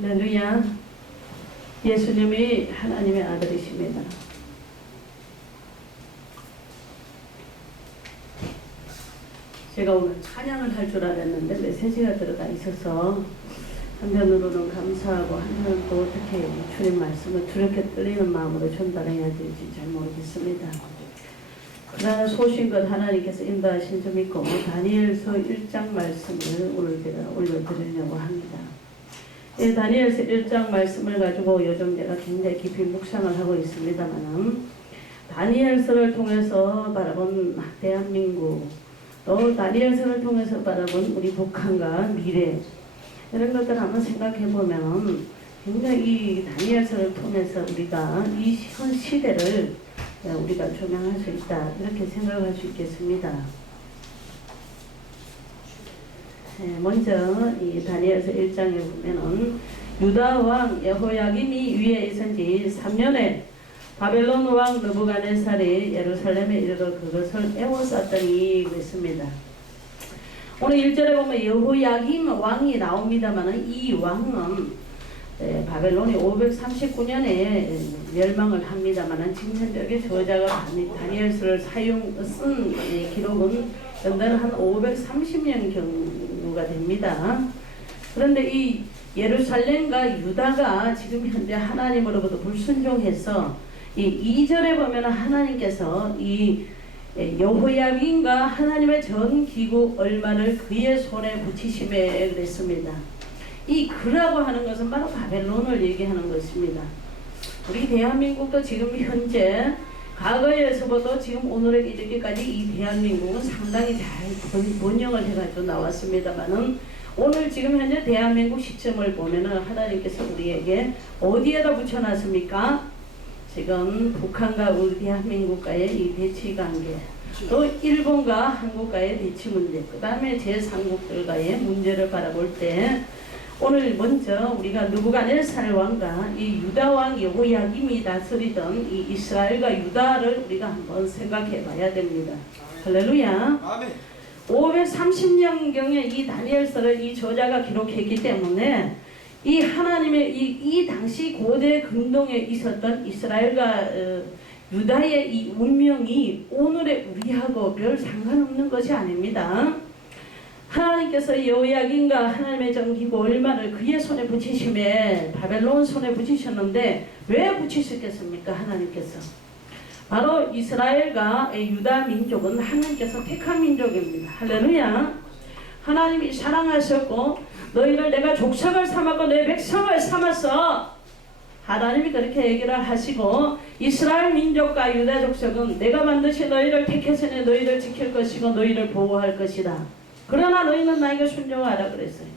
할렐루야. 예수님이 하나님의 아들이십니다. 제가 오늘 찬양을 할 줄 알았는데 메시지가 들어가 있어서 한편으로는 감사하고 한편은 또 어떻게 주님 말씀을 두렵게 떨리는 마음으로 전달해야 될지 잘 모르겠습니다. 그러나 소신껏 하나님께서 인도하신 점 있고 다니엘서 1장 말씀을 오늘 제가 올려드리려고 합니다. 예, 다니엘서 1장 말씀을 가지고 요즘 제가 굉장히 깊이 묵상을 하고 있습니다만 다니엘서를 통해서 바라본 대한민국 또 다니엘서를 통해서 바라본 우리 북한과 미래 이런 것들을 한번 생각해보면 굉장히 이 다니엘서를 통해서 우리가 이 현 시대를 우리가 조명할 수 있다 이렇게 생각할 수 있겠습니다. 먼저 이 다니엘서 1장에 보면은 유다 왕 여호야김이 위에 있은 지 3년에 바벨론 왕 느부갓네살이 예루살렘에 이르러 그것을 에워쌌더니 그랬습니다. 오늘 1절에 보면 여호야김 왕이 나옵니다만 이 왕은 바벨론이 539년에 멸망을 합니다만 지금 현재 여기 저자가 다니엘서를 쓴 기록은 연대는 한 530년 경우가 됩니다. 그런데 이 예루살렘과 유다가 지금 현재 하나님으로부터 불순종해서 이 2절에 보면 하나님께서 이 여호야김과 하나님의 전 기구 얼마를 그의 손에 붙이심에 그랬습니다. 이 그라고 하는 것은 바로 바벨론을 얘기하는 것입니다. 우리 대한민국도 지금 현재 과거에서부터 지금 오늘에 이르기까지 이 대한민국은 상당히 잘 번영을 해가지고 나왔습니다만은 오늘 지금 현재 대한민국 시점을 보면은 하나님께서 우리에게 어디에다 붙여놨습니까? 지금 북한과 우리 대한민국과의 이 대치관계, 또 일본과 한국과의 대치 문제, 그 다음에 제3국들과의 문제를 바라볼 때 오늘 먼저 우리가 느부갓네살 왕과 이 유다 왕 여호야김이 다스리던 이 이스라엘과 유다를 우리가 한번 생각해 봐야 됩니다. 할렐루야. 아멘. 530년경에 이 다니엘서를 이 저자가 기록했기 때문에 이 하나님의 이 당시 고대 근동에 있었던 이스라엘과 유다의 이 운명이 오늘의 우리하고 별 상관없는 것이 아닙니다. 하나님께서 여호야김과 하나님의 정기구 얼마를 그의 손에 붙이심에 바벨론 손에 붙이셨는데 왜 붙이셨겠습니까? 하나님께서 바로 이스라엘과 유다 민족은 하나님께서 택한 민족입니다. 할렐루야. 하나님이 사랑하셨고 너희를 내가 족속을 삼았고 내 백성을 삼았어. 하나님이 그렇게 얘기를 하시고 이스라엘 민족과 유다 족속은 내가 반드시 너희를 택했으니 너희를 지킬 것이고 너희를 보호할 것이다. 그러나 너희는 나에게 순종하라 그랬어요.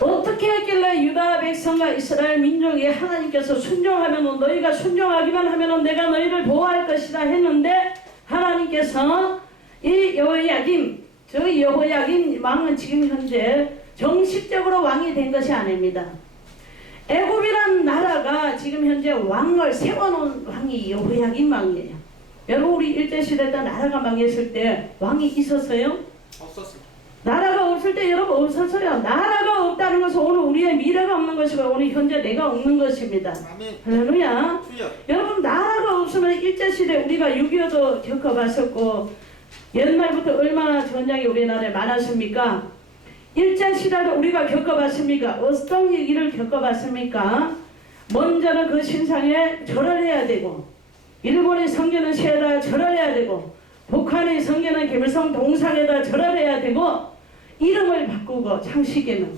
어떻게 했길래 유다 백성과 이스라엘 민족이 하나님께서 순종하면 너희가 순종하기만 하면 내가 너희를 보호할 것이다 했는데 하나님께서 이 여호야김 저 여호야김 왕은 지금 현재 정식적으로 왕이 된 것이 아닙니다. 애굽이란 나라가 지금 현재 왕을 세워놓은 왕이 여호야김 왕이에요. 여러분 우리 일제시대 때 나라가 망했을 때 왕이 있었어요? 없었습니다. 나라가 없을 때 여러분 없었어요. 나라가 없다는 것은 오늘 우리의 미래가 없는 것이고 오늘 현재 내가 없는 것입니다. 할렐루야. 여러분 나라가 없으면 일제시대 우리가 6.25도 겪어봤었고 옛날부터 얼마나 전쟁이 우리나라에 많았습니까? 일제시대도 우리가 겪어봤습니까? 어떤 얘기를 겪어봤습니까? 먼저는 그 신상에 절을 해야 되고 일본의 성전은 시에다 절을 해야 되고 북한의 성전은 김일성 동상에다 절을 해야 되고 이름을 바꾸고 창시기는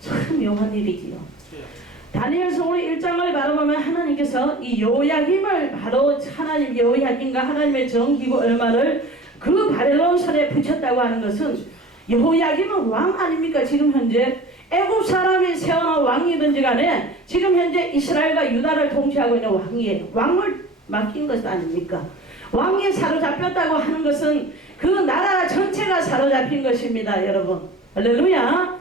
참 묘한 일이지요. 다니엘서 오늘 1장을 바라보면 하나님께서 이 여호야김을 바로 하나님 여호야김과 하나님의 정기구 얼마를 그 바벨론 손에 붙였다고 하는 것은 여호야김은 왕 아닙니까? 지금 현재 애굽 사람이 세워놓은 왕이든지 간에 지금 현재 이스라엘과 유다를 통치하고 있는 왕이에요. 왕을 맡긴 것 아닙니까? 왕이 사로잡혔다고 하는 것은 그 나라 전체가 사로잡힌 것입니다. 여러분 할렐루야.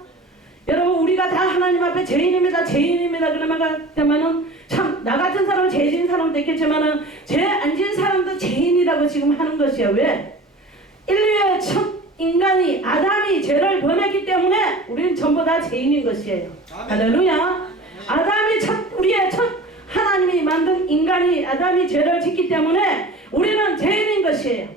여러분 우리가 다 하나님 앞에 죄인입니다. 죄인입니다. 그러면은 참 나 같은 사람은 죄진 사람도 있겠지만은 죄 안 지은 사람도 죄인이라고 지금 하는 것이야. 왜? 인류의 첫 인간이 아담이 죄를 범했기 때문에 우리는 전부 다 죄인인 것이에요. 할렐루야. 아담이 우리의 첫 하나님이 만든 인간이 아담이 죄를 짓기 때문에 우리는 죄인인 것이에요.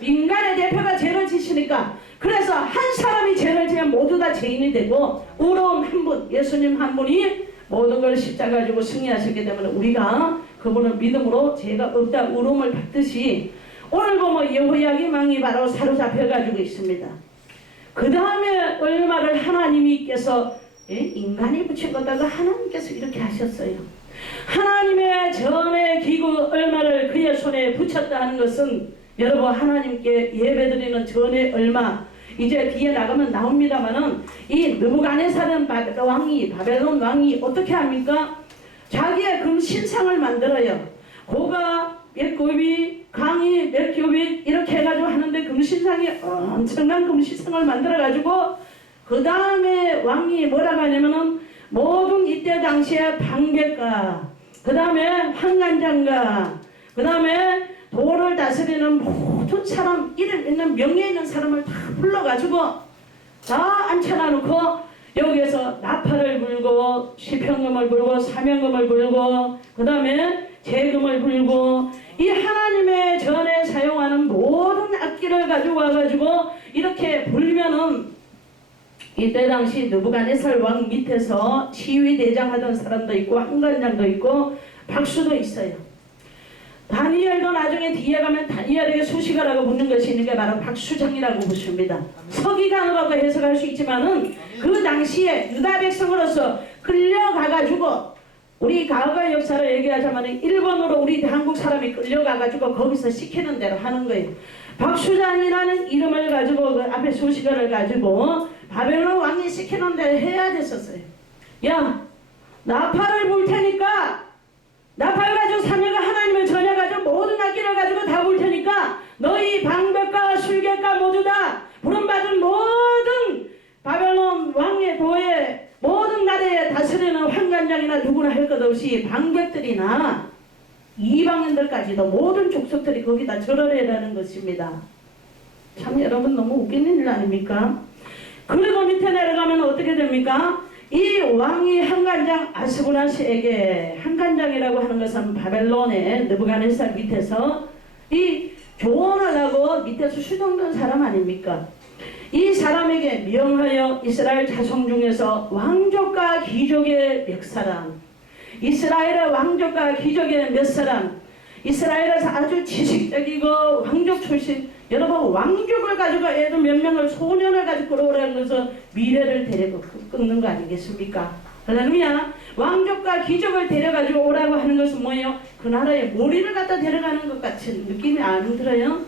인간의 대표가 죄를 지시니까 그래서 한 사람이 죄를 지면 모두 다 죄인이 되고 의로운 한 분, 예수님 한 분이 모든 걸 십자가 가지고 승리하셨기 때문에 우리가 그분을 믿음으로 죄가 없다 의로움을 받듯이 오늘 보면 여호야김 왕이 바로 사로잡혀 가지고 있습니다. 그 다음에 얼마를 하나님께서 인간이 붙인 것다가 하나님께서 이렇게 하셨어요. 하나님의 전의 기구 얼마를 그의 손에 붙였다 하는 것은 여러분 하나님께 예배드리는 전의 얼마 이제 뒤에 나가면 나옵니다만은 이 느부갓네살 왕이 바벨론 왕이 어떻게 합니까? 자기의 금신상을 만들어요. 고가 몇 곱이 강이 몇 곱이 이렇게 해가지고 하는데 금신상이 엄청난 금신상을 만들어가지고 그 다음에 왕이 뭐라고 하냐면은 모든 이때 당시에 방백과 그 다음에 환관장과 그 다음에 도를 다스리는 모든 사람 이름 있는 명예 있는 사람을 다 불러가지고 다 앉혀놔 놓고 여기에서 나팔을 불고 시편금을 불고 사명금을 불고 그 다음에 재금을 불고 이 하나님의 전에 사용하는 모든 악기를 가지고 와가지고 이렇게 불면은 이때 당시 느부갓네살 왕 밑에서 시위대장 하던 사람도 있고 한관장도 있고 박수도 있어요. 다니엘도 나중에 뒤에 가면 다니엘에게 수식어라고 붙는 것이 있는 게 바로 박수장이라고 붙습니다. 서기관으로도 해석할 수 있지만은 그 당시에 유다 백성으로서 끌려가가지고 우리 과거 역사를 얘기하자면 일본으로 우리 한국 사람이 끌려가가지고 거기서 시키는 대로 하는 거예요. 박수장이라는 이름을 가지고 그 앞에 수식어를 가지고 바벨론 왕이 시키는 대로 해야 됐었어요. 야, 나팔을 불 테니까 나팔 가지고 사명과 하나님을 전해가지고 모든 악기를 가지고 다 불 테니까 너희 방백과 술객과 모두 다 부름받은 모든 바벨론 왕의 도에 모든 나라에 다스리는 환관장이나 누구나 할 것 없이 방백들이나 이방인들까지도 모든 족속들이 거기다 절을 해라는 것입니다. 참 여러분 너무 웃기는 일 아닙니까? 그리고 밑에 내려가면 어떻게 됩니까? 이 왕이 한관장 아스부나스에게 한관장이라고 하는 것은 바벨론의 느부갓네살 밑에서 이 조언을 하고 밑에서 수동된 사람 아닙니까? 이 사람에게 명하여 이스라엘 자손 중에서 왕족과 귀족의 몇 사람, 이스라엘의 왕족과 귀족의 몇 사람, 이스라엘에서 아주 지식적이고 왕족 출신 여러분 왕족을 가지고 애들 몇 명을 소년을 가지고 끌어오라는 것은 미래를 데리고 끊는 거 아니겠습니까? 할렐루야. 왕족과 귀족을 데려가지고 오라고 하는 것은 뭐예요? 그 나라의 머리를 갖다 데려가는 것 같은 느낌이 안 들어요?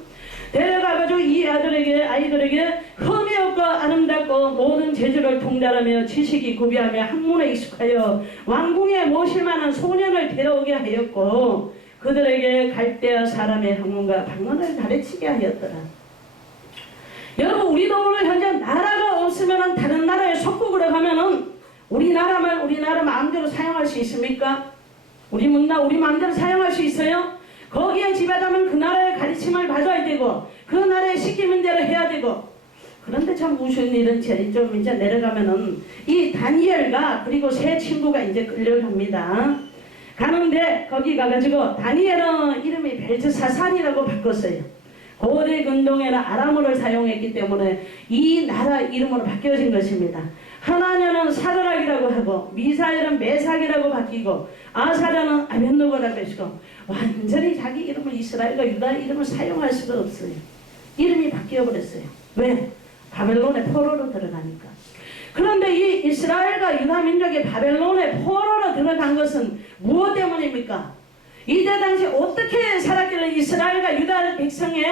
데려가가지고 이 아이들에게 흠이 없고 아름답고 모든 재주를 통달하며 지식이 구비하며 학문에 익숙하여 왕궁에 모실 만한 소년을 데려오게 하였고 그들에게 갈대아 사람의 학문과 방언을 가르치게 하였더라. 여러분 우리도 오늘 현재 나라가 없으면 다른 나라에 속국으로 가면은 우리나라만 우리나라 마음대로 사용할 수 있습니까? 우리 마음대로 사용할 수 있어요? 거기에 지배하면 그 나라의 가르침을 받아야 되고 그 나라의 시키는 대로 해야 되고 그런데 참 무슨 일은 좀 이제 내려가면은 이 다니엘과 그리고 세 친구가 이제 끌려갑니다. 가는데 거기 가가지고 다니엘은 이름이 벨트사산이라고 바꿨어요. 고대 근동에는 아람어를 사용했기 때문에 이 나라 이름으로 바뀌어진 것입니다. 하나냐는 사드락이라고 하고 미사엘은 메삭이라고 바뀌고 아사랴는 아벤노고라고 하시고 완전히 자기 이름을 이스라엘과 유다 이름을 사용할 수가 없어요. 이름이 바뀌어버렸어요. 왜? 바벨론의 포로로 들어가니까. 그런데 이 이스라엘과 유다 민족이 바벨론의 포로로 들어간 것은 무엇 때문입니까? 이때 당시 어떻게 살았길래 이스라엘과 유다 백성의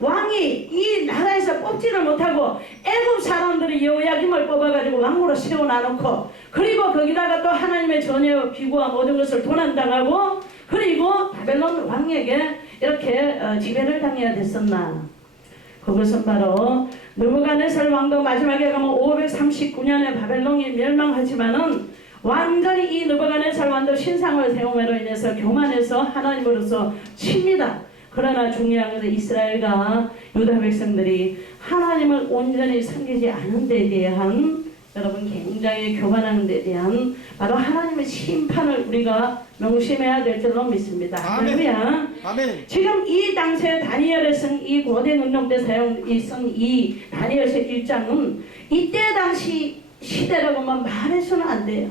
왕이 이 나라에서 뽑지를 못하고 애굽 사람들이 여호야김을 뽑아가지고 왕으로 세워놔놓고 그리고 거기다가 또 하나님의 전혀 비구와 모든 것을 도난당하고 그리고 바벨론 왕에게 이렇게 지배를 당해야 됐었나? 그것은 바로 느부갓네살 왕도 마지막에 가면 539년에 바벨론이 멸망하지만은 완전히 이 느부갓네살 왕도 신상을 세움으로 인해서 교만해서 하나님으로서 칩니다. 그러나 중요한 것은 이스라엘과 유다 백성들이 하나님을 온전히 섬기지 않은 데 대한 여러분 굉장히 교만한 데 대한 바로 하나님의 심판을 우리가 명심해야 될 줄로 믿습니다. 할렐루야. 아멘. 지금 이 당시에 다니엘의 쓴이 고대 능력 때 쓴 이 다니엘서 1장은 이때 당시 시대라고만 말해서는 안 돼요.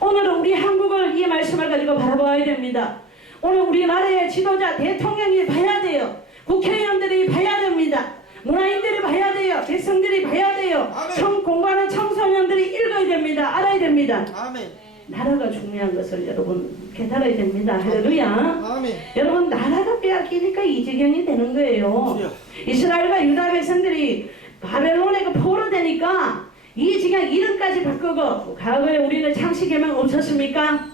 오늘은 우리 한국을 이 말씀을 가지고 바라봐야 됩니다. 오늘 우리나라의 지도자 대통령이 봐야 돼요. 국회의원들이 봐야 됩니다. 문화인들이 봐야 돼요. 백성들이 봐야 돼요. 공부하는 청소년들이 읽어야 됩니다. 알아야 됩니다. 아멘. 나라가 중요한 것을 여러분 깨달아야 됩니다. 할렐루야. 아멘. 여러분 나라가 빼앗기니까 이 지경이 되는 거예요. 이스라엘과 유다 백성들이 바벨론에 포로되니까 이 지경 이름까지 바꾸고 과거에 우리는 창세계명 없었습니까?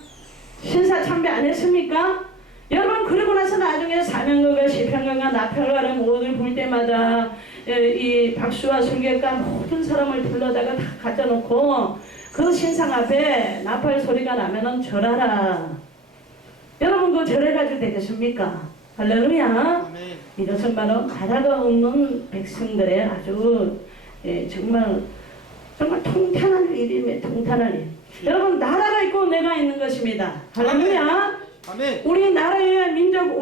신사참배 안 했습니까? 여러분 그러고 나서 나중에 사명극과 시편극과 나팔가를 모두 볼 때마다 이 박수와 술객과 모든 사람을 불러다가 다 갖다 놓고 그 신상 앞에 나팔 소리가 나면은 절하라. 여러분 그거 절해가지고 되겠습니까? 할렐루야. 아멘. 이것은 바로 나라가 없는 백성들의 아주 정말 통탄한 일임에 통탄한 일. 여러분 나라가 있고 내가 있는 것입니다. 할렐루야. 아멘. 우리 나라의 민족,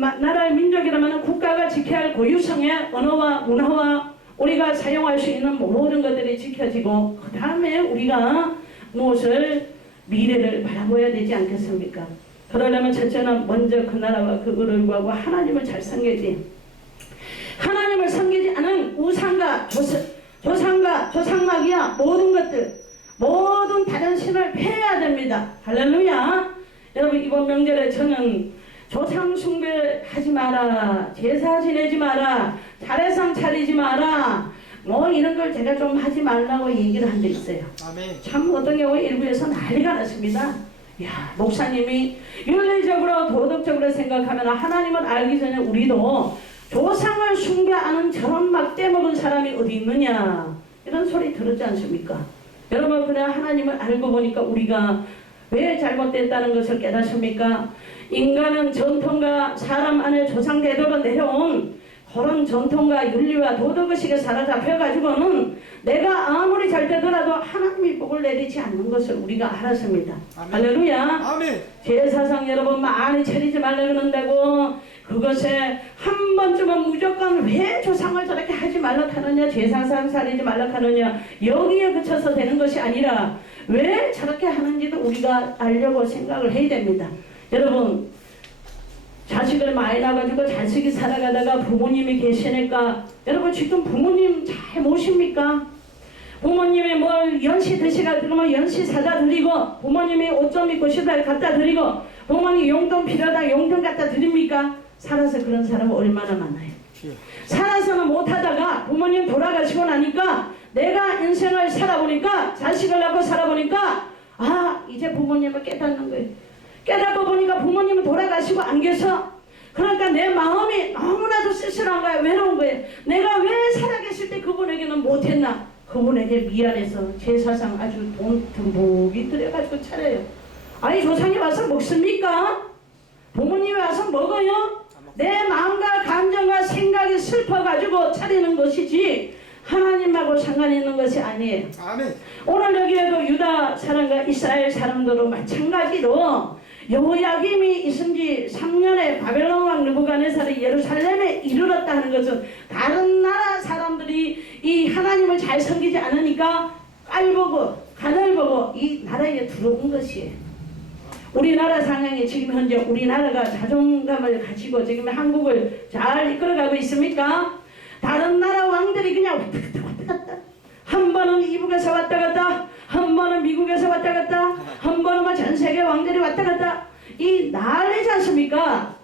나라의 민족이라면 국가가 지켜야 할 고유성의 언어와 문화와 우리가 사용할 수 있는 모든 것들이 지켜지고 그 다음에 우리가 무엇을 미래를 바라봐야 되지 않겠습니까? 그러려면 첫째는 먼저 그 나라와 그 의를 구하고 하나님을 잘 섬겨야 돼요. 하나님을 섬기지 않은 우상과 조상과 조상막이야 모든 것들 모든 다른 신을 폐해야 됩니다. 할렐루야. 여러분 이번 명절에 저는 조상 숭배하지 마라, 제사 지내지 마라, 차례상 차리지 마라 뭐 이런 걸 제가 좀 하지 말라고 얘기를 한 적 있어요. 아멘. 참 어떤 경우에 일부에서 난리가 났습니다. 야 목사님이 윤리적으로 도덕적으로 생각하면 하나님을 알기 전에 우리도 조상을 숭배하는 저런 막대 먹은 사람이 어디 있느냐 이런 소리 들었지 않습니까? 여러분 그냥 하나님을 알고 보니까 우리가 왜 잘못됐다는 것을 깨닫습니까? 인간은 전통과 사람 안에 조상대대로 내려온 그런 전통과 윤리와 도덕의식에 사로잡혀가지고는 내가 아무리 잘 되더라도 하나님이 복을 내리지 않는 것을 우리가 알았습니다. 아멘. 할렐루야. 아멘. 제사상 여러분 많이 차리지 말라 그런다고 그것에 한 번쯤은 무조건 왜 조상을 저렇게 하지 말라 하느냐 제사상 차리지 말라 하느냐 여기에 그쳐서 되는 것이 아니라 왜 저렇게 하는지도 우리가 알려고 생각을 해야 됩니다. 여러분 자식을 많이 낳아가지고 자식이 살아가다가 부모님이 계시니까 여러분 지금 부모님 잘 모십니까? 부모님이 뭘 연시 드시가 들으면 연시 사다 드리고 부모님이 옷 좀 입고 싶다 갖다 드리고 부모님 용돈 필요하다 용돈 갖다 드립니까? 살아서 그런 사람은 얼마나 많아요. 살아서는 못하다가 부모님 돌아가시고 나니까 내가 인생을 살아보니까 자식을 낳고 살아보니까 아 이제 부모님을 깨닫는 거예요. 깨닫고 보니까 부모님은 돌아가시고 안 계셔. 그러니까 내 마음이 너무나도 쓸쓸한 거야. 외로운 거예요. 내가 왜 살아계실 때 그분에게는 못했나. 그분에게 미안해서 제사상 아주 돈 듬뿍이 들여가지고 차려요. 아니 조상이 와서 먹습니까? 부모님이 와서 먹어요? 내 마음과 감정과 생각이 슬퍼가지고 차리는 것이지 하나님하고 상관 있는 것이 아니에요. 아멘. 오늘 여기에도 유다 사람과 이스라엘 사람들도 마찬가지로 여호야김이 있은 지 3년에 바벨론 왕 느부갓네살이 예루살렘에 이르렀다는 것은 다른 나라 사람들이 이 하나님을 잘 섬기지 않으니까 깔보고 가늘보고 이 나라에 들어온 것이에요. 우리나라 상황이 지금 현재 우리나라가 자존감을 가지고 지금 한국을 잘 이끌어가고 있습니까? 다른 나라 왕들이 그냥 왔다 갔다 한 번은 이북에서 왔다 갔다 한 번은 미국에서 왔다 갔다 한 번은 전 세계 왕들이 왔다 갔다 이 난리지 않습니까?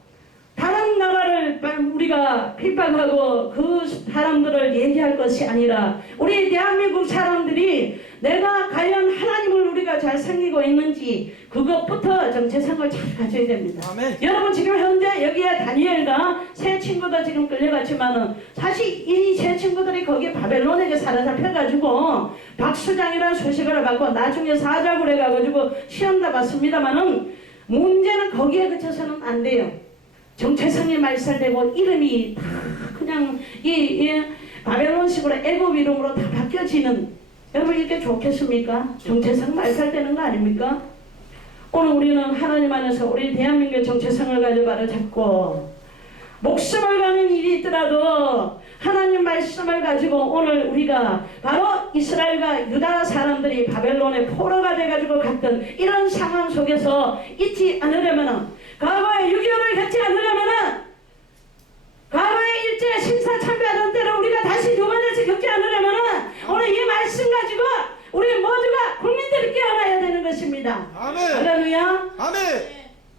다른 나라를 우리가 핍박하고 그 사람들을 얘기할 것이 아니라 우리 대한민국 사람들이 내가 과연 하나님을 우리가 잘 섬기고 있는지 그것부터 정체성을 잘 가져야 됩니다. 아멘. 여러분 지금 현재 여기에 다니엘과 세 친구도 지금 끌려갔지만은 사실 이 세 친구들이 거기에 바벨론에게 사로잡혀가지고 박수장이라는 소식을 받고 나중에 사자굴 해가지고 시험도 봤습니다만은 문제는 거기에 그쳐서는 안 돼요. 정체성이 말살되고 이름이 다 그냥 이 바벨론식으로 애굽 이름으로 다 바뀌어지는, 여러분 이게 좋겠습니까? 정체성 말살되는 거 아닙니까? 오늘 우리는 하나님 안에서 우리 대한민국의 정체성을 가지고 바로 잡고 목숨을 가는 일이 있더라도 하나님 말씀을 가지고 오늘 우리가 바로 이스라엘과 유다 사람들이 바벨론의 포로가 돼가지고 갔던 이런 상황 속에서 있지 않으려면은, 과거에 6.25를 겪지 않으려면은, 과거에 일제 신사참배하던 때를 우리가 다시 두 번째 겪지 않으려면은 오늘 이 말씀 가지고 우리 모두가 국민들이 깨어나야 되는 것입니다. 아멘. 할렐루야. 아멘.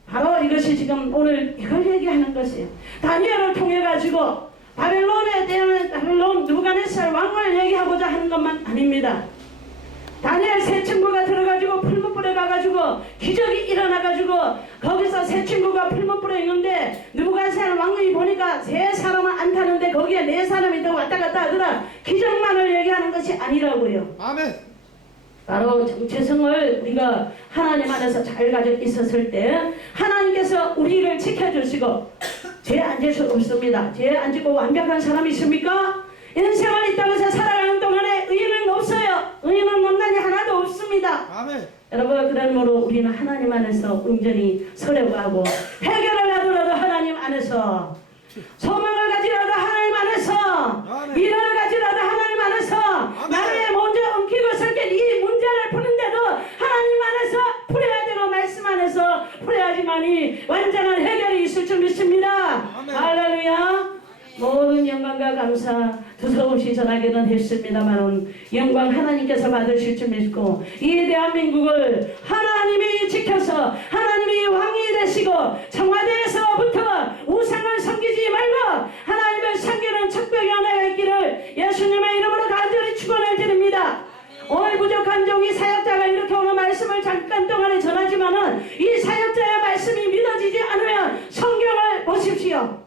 바로 이것이 지금 오늘 이걸 얘기하는 것이에요. 다니엘을 통해 가지고 바벨론에 대한 바벨론 느부갓네살 왕을 얘기하고자 하는 것만 아닙니다. 다니엘 세 친구가 들어가지고 풀무불에 가가지고 기적이 일어나가지고 거기서 세 친구가 풀무불에 있는데 느부갓네살 왕이 보니까 세 사람은 안 타는데 거기에 네 사람이 더 왔다 갔다 하더라. 기적만을 얘기하는 것이 아니라고요. 아멘. 바로 정체성을 우리가 하나님 안에서 잘 가지고 있었을 때 하나님께서 우리를 지켜주시고 죄 안 질 수 없습니다. 죄 안 짓고 완벽한 사람이 있습니까? 인생을 이 땅에서 살아가는 동안에 의인은 없어요. 의인은 못난이 하나도 없습니다. 아멘. 여러분, 그러므로 우리는 하나님 안에서 온전히 서려고 하고 해결을 하더라도 하나님 안에서, 소망을 가지라도 하나님 안에서, 미래를 가지라도 하나님 안에서, 나를 먼저 엉키고 설게 이 문제를 푸는데도 하나님 안에서 풀어야 되고 말씀 안에서 풀어야지만이 완전한 해결이 있을 줄 믿습니다. 할렐루야. 모든 영광과 감사 두서없이 전하기는 했습니다만 영광 하나님께서 받으실 줄 믿고 이 대한민국을 하나님이 지켜서 하나님이 왕이 되시고 청와대에서부터 우상을 섬기지 말고 하나님을 섬기는 척벽이 하나 있기를 예수님의 이름으로 간절히 축원을 드립니다. 오늘 부족한 종이 사역자가 이렇게 오늘 말씀을 잠깐 동안에 전하지만은 이 사역자의 말씀이 믿어지지 않으면 성경을 보십시오.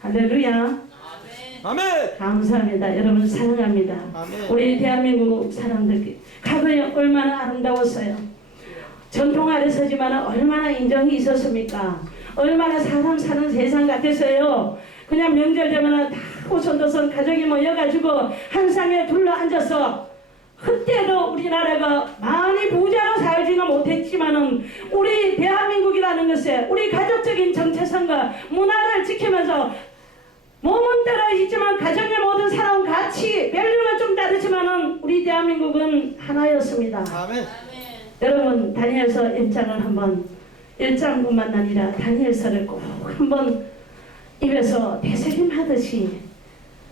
할렐루야. 아멘. 감사합니다. 여러분 사랑합니다. 아멘. 우리 대한민국 사람들 과거에 얼마나 아름다웠어요. 전통 아래 서지만 얼마나 인정이 있었습니까? 얼마나 사람 사는 세상 같았어요. 그냥 명절 되면 다 오손도손 가족이 모여가지고 한 상에 둘러앉아서, 그때도 우리나라가 많이 부자로 살지는 못했지만은 우리 대한민국이라는 것에 우리 가족적인 정체성과 문화를 지키면서 몸은 따라 있지만 가정의 모든 사람 같이 밸류는 좀 다르지만은 우리 대한민국은 하나였습니다. 아멘. 여러분 다니엘서 1장을 한번 1장뿐만 아니라 다니엘서를 꼭 한번 입에서 되새김하듯이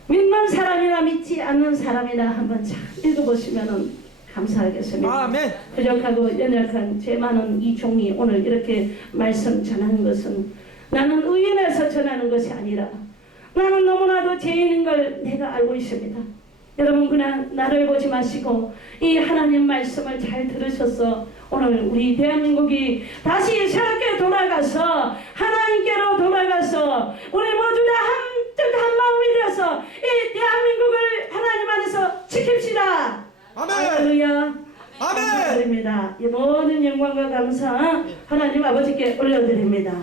믿는 사람이나 믿지 않는 사람이나 한번 잘 읽어보시면 감사하겠습니다. 아멘. 부족하고 연약한 죄 많은 이 종이 오늘 이렇게 말씀 전하는 것은 나는 의인에서 전하는 것이 아니라 나는 너무나도 죄인인 걸 내가 알고 있습니다. 여러분 그냥 나를 보지 마시고 이 하나님 말씀을 잘 들으셔서 오늘 우리 대한민국이 다시 새롭게 돌아가서 하나님께로 돌아가서 우리 모두 다 한뜻 한마음이 되어서 이 대한민국을 하나님 안에서 지킵시다. 아멘. 할렐루야. 아멘. 감사드립니다. 이 모든 영광과 감사 하나님 아버지께 올려드립니다.